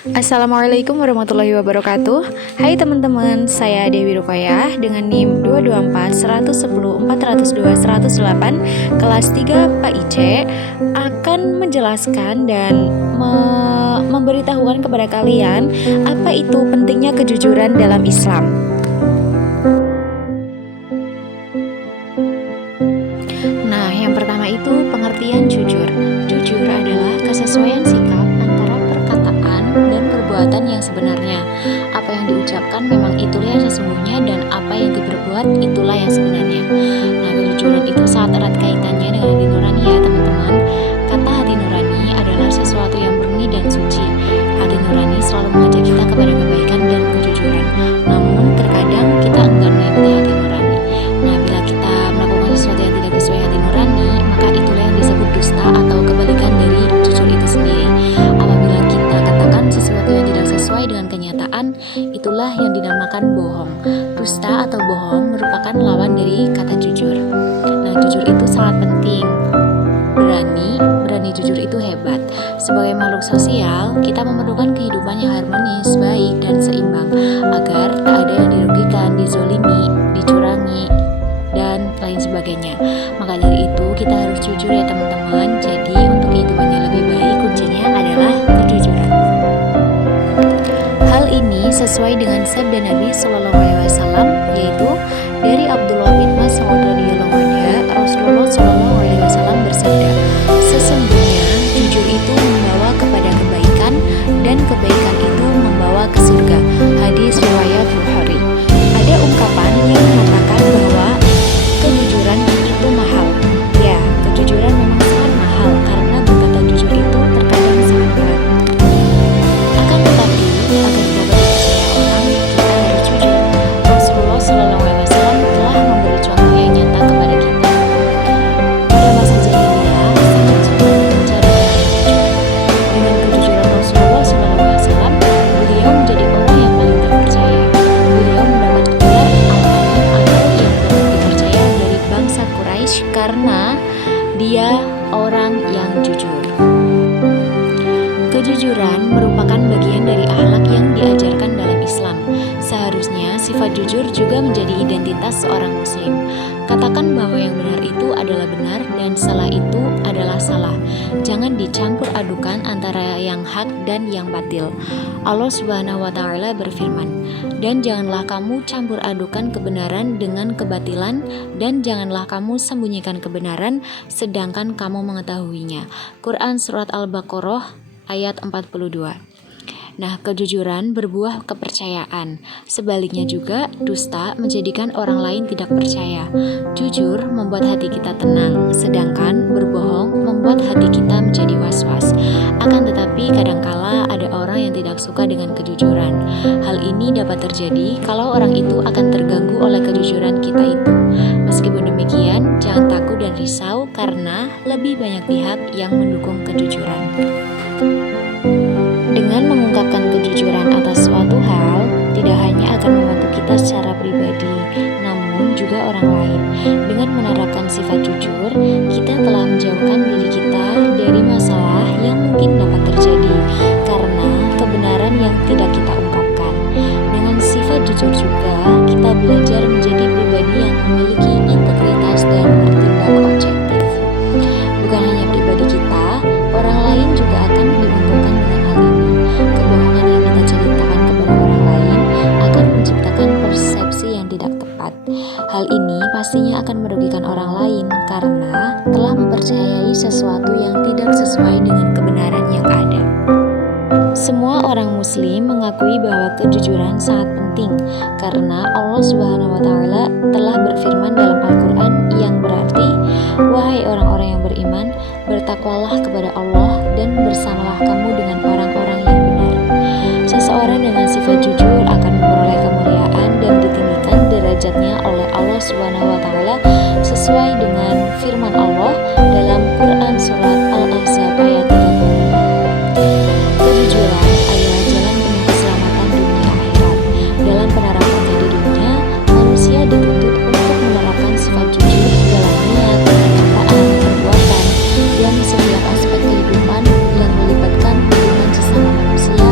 Assalamualaikum warahmatullahi wabarakatuh. Hai teman-teman, saya Dewi Ruqayyah dengan NIM 224-110-402-108 kelas 3 PAIC akan menjelaskan dan memberitahukan kepada kalian apa itu pentingnya kejujuran dalam Islam. Nah, yang pertama itu pengertian jujur. Jujur adalah kesesuaian sikap antara perkataan dan perbuatan yang sebenarnya. Apa yang diucapkan memang itulah yang sesungguhnya dan apa yang diperbuat itulah yang sebenarnya. Nah, kejujuran itu sangat erat kaitannya dengan hati nurani ya teman-teman. Kata hati nurani adalah sesuatu yang murni dan suci. Hati nurani selalu mengajak kita kepada kebaikan dan kejujuran. Namun terkadang kita enggan mengikuti hati nurani. Nah, bila kita melakukan sesuatu yang tidak sesuai hati nurani, maka itulah yang disebut dusta atau kebalikan dari jujur itu sendiri. Apabila kita katakan sesuatu yang tidak sesuai dengan kenyataan, itulah yang dinamakan bohong. Dusta atau bohong merupakan lawan dari kata jujur. Nah, jujur itu sangat penting. Berani jujur itu hebat. Sebagai makhluk sosial, kita memerlukan kehidupan yang harmonis, baik, dan seimbang agar tak ada yang dirugikan, dizolimi, dicurangi, dan lain sebagainya. Maka dari itu kita harus jujur ya teman-teman. Jadi untuk kehidupan yang lebih baik, kuncinya adalah kejujuran. Hal ini sesuai dengan sabda Nabi Shallallahu Alaihi Wasallam, yaitu dari Abdullah bin Mas'ud radhiyallahu anhu, Rasulullah Shallallahu Alaihi Wasallam bersabda, sesungguhnya jujur itu membawa kepada kebaikan dan kebaikan itu membawa ke surga. Hadis riwayat Bukhari. Ada ungkapan yang mengatakan bahwa kejujuran itu mahal. Ya, kejujuran memang sangat mahal karena berkata jujur itu terkadang sangat berat. Akan tetapi, agar dapat dipercaya orang, kita harus jujur. Rasulullah Shallallahu Alaihi Wasallam telah memberi contoh yang nyata kepada kita. Pada masa jahiliyah, sangat sulit mencari orang yang jujur. Dengan kejujuran Rasulullah Shallallahu Alaihi Wasallam, beliau menjadi orang yang paling terpercaya. Beliau mendapat gelar Al-Amin atau yang dapat dipercaya dari bangsa Quraisy karena dia orang yang jujur. Kejujuran merupakan bagian dari akhlak yang diajarkan dalam Islam. Seharusnya sifat jujur juga menjadi identitas seorang muslim. Katakan bahwa yang benar itu adalah benar dan salah itu adalah salah. Jangan dicampur adukan antara yang hak dan yang batil. Allah Subhanahu wa taala berfirman, "Dan janganlah kamu campur adukan kebenaran dengan kebatilan dan janganlah kamu sembunyikan kebenaran sedangkan kamu mengetahuinya." Quran surat Al-Baqarah ayat 42. Nah, kejujuran berbuah kepercayaan. Sebaliknya juga, dusta menjadikan orang lain tidak percaya. Jujur membuat hati kita tenang, sedangkan berbohong membuat hati kita menjadi was-was. Akan tetapi, kadangkala ada orang yang tidak suka dengan kejujuran. Hal ini dapat terjadi kalau orang itu akan terganggu oleh kejujuran kita itu. Meskipun demikian, jangan takut dan risau karena lebih banyak pihak yang mendukung kejujuran. Dengan mengungkapkan kejujuran atas suatu hal, tidak hanya akan membantu kita secara pribadi, namun juga orang lain. Dengan menerapkan sifat jujur, kita telah menjauhkan diri kita dari masalah yang mungkin dapat terjadi karena kebenaran yang tidak kita ungkapkan. Dengan sifat jujur juga, kita belajar menjadi pribadi yang memiliki integritas dan bertindak objektif. Bukan hanya pribadi kita, orang lain juga akan diuntungkan dengan hal ini. Kebohongan yang kita ceritakan kepada orang lain akan menciptakan persepsi yang tidak tepat. Hal ini pastinya akan merugikan orang lain karena telah mempercayai sesuatu yang tidak sesuai dengan kebenaran yang ada. Semua orang muslim mengakui bahwa kejujuran sangat penting karena Allah Subhanahu wa taala telah berfirman dalam Al-Qur'an yang berarti, "Wahai orang-orang yang beriman, bertakwalah kepada Allah dan bersamalah kamu dengan orang-orang yang benar." Seseorang dengan sifat jujur akan memperoleh kemuliaan dan ditinggikan derajatnya oleh Allah Subhanahu wa taala sesuai dengan firman Allah dalam Quran surat Al-Ahzab ayat 30. Kejujuran adalah jalan menuju keselamatan dunia akhirat. Dalam penerapannya di dunia, manusia dituntut untuk menerapkan sifat jujur dalam niat, perkataan, perbuatan, dan setiap aspek kehidupan yang melibatkan hubungan sesama manusia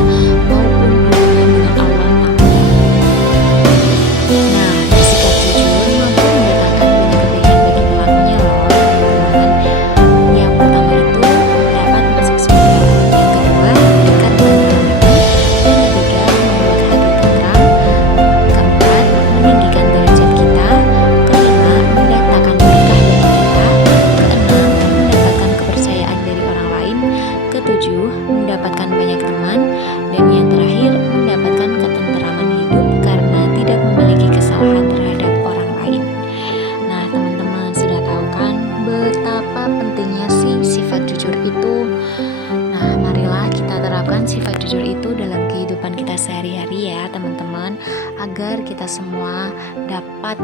jujur itu dalam kehidupan kita sehari-hari ya teman-teman, agar kita semua dapat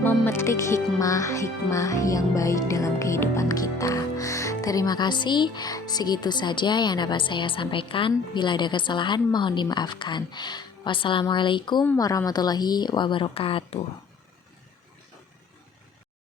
memetik hikmah-hikmah yang baik dalam kehidupan kita. Terima kasih, segitu saja yang dapat saya sampaikan. Bila ada kesalahan mohon dimaafkan. Wassalamualaikum warahmatullahi wabarakatuh.